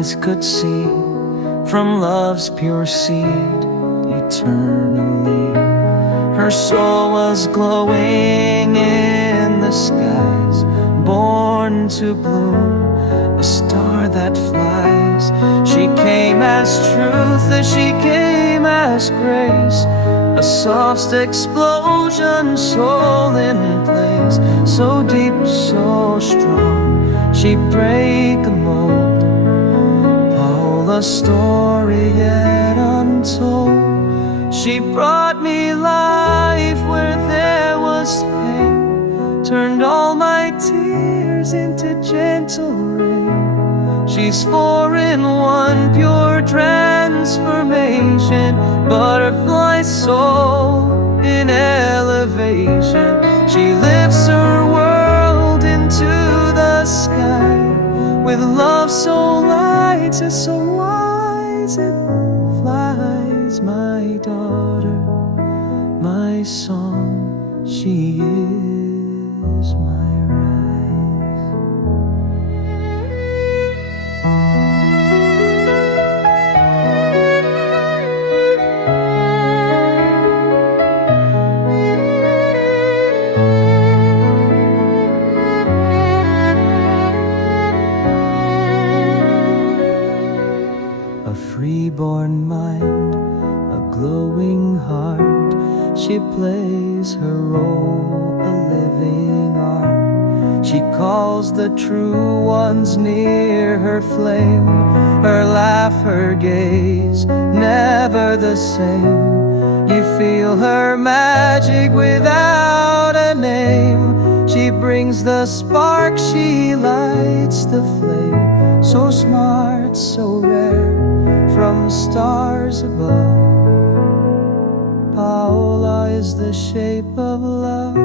eyes could see, from love's pure seed eternally. Her soul was glowing in the skies, born to bloom, a star that flies. She came as truth as she came as grace, a soft explosion, soul in place, so deep, so strong, she'd break a mold. Paula, story yet untold. She brought me life where there was pain, turned all my tears into gentle rain. She's 4 in 1, pure transformation, butterfly soul in elevation. She lifts her world into the sky, with love so light and so wise it flies. My daughter, my song, she is my rise. A freeborn mind, a glowing heart, she plays her role, a living art. She calls the true ones near her flame, her laugh, her gaze, never the same. You feel her magic without a name. She brings the spark, she lights the flame, so smart, so rare, from stars above. Paula is the shape of love.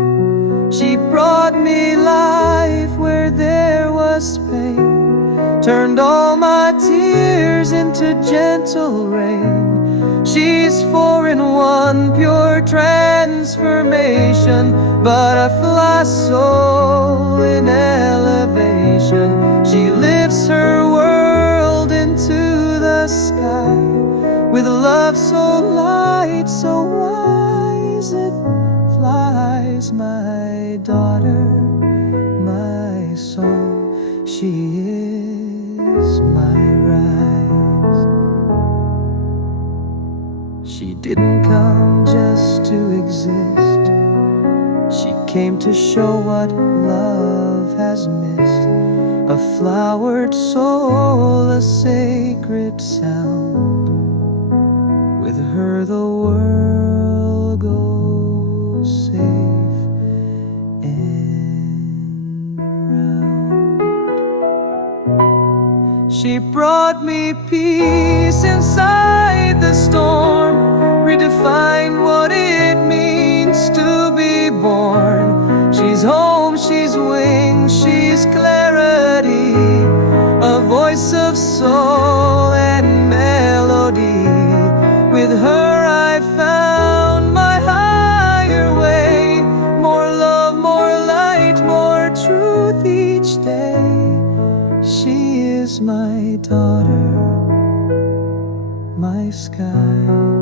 She brought me life where there was pain, turned all my tears into gentle rain. She's 4 in 1, pure transformation, butterfly soul in elevation. She lifts her world into the sky, with love so light, so wise it flies. My daughter, my soul, she is my rise. She didn't come just to exist, she came to show what love has missed. A flowered soul, a sacred sound, with her the world goes safe and round. She brought me peace inside the storm, redefined what it means to be born. She's home, she's wings, she's clarity, a voice of soul and melody. With her I found my higher way, more love, more light, more truth each day. She is my daughter, my sky.